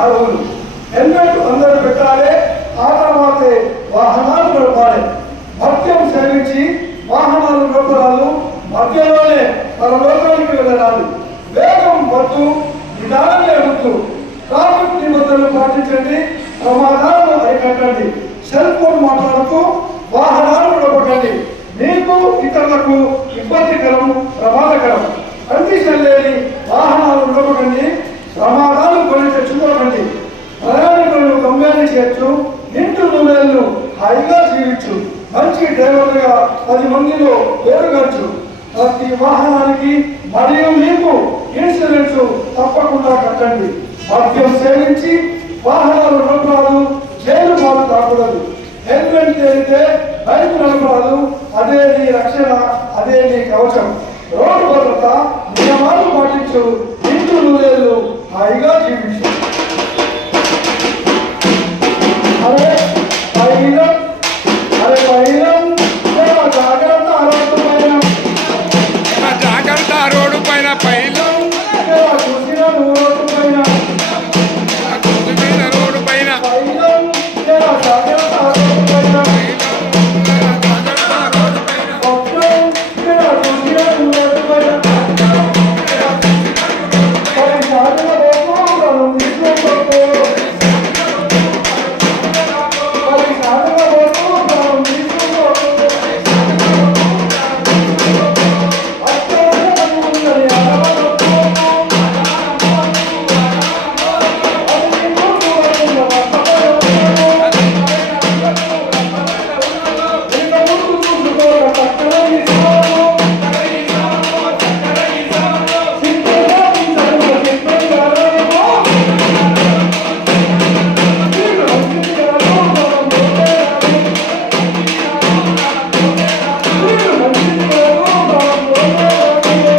అర్హులు. హెల్మెట్ అందరూ పెట్టాలి, ఆ తర్వాతే వాహనాలు నడపాలి. మద్యం సేవించి వాహనాలు నడపరాదు, మధ్యలోనే పరలోకానికి వెళ్ళరాదు. వేగం వద్దు, నిదానంగా వద్దు. ట్రాఫిక్ నిబంధనలు పాటించండి, ప్రమాదాలను అరికట్టండి. సెల్ ఫోన్ మాట్లాడుతూ వాహనాలు నడపకండి. మీకు ఇతరులకు ఇబ్బందికరం, ప్రమాదకరం. కండిషన్ లేని వాహనాలు నడపకండి, ప్రమాదాలు కొని తెచ్చుకోకండి. ప్రయాణికులను గమ్యాన్ని చేర్చు, నిండు నూనెలను హాయిగా జీవించు. మంచి డ్రైవర్లుగా 10 మందిలో పేరుగచ్చు. ప్రతి వాహనానికి మరియు మీకు ఇన్సూరెన్స్ తప్పకుండా కట్టండి. మద్యం సేవించి వాహనాలు నడపరాదు, జైలు పాలు కాకూడదు. హెల్మెట్ లేనిదే బైక్ నడపరాదు, అదే నీ రక్షణ, అదే నీ కవచం. రోడ్డు భద్రత నియమాలు పాటించు, నిండు నూనెలు హాయిగా జీవించు.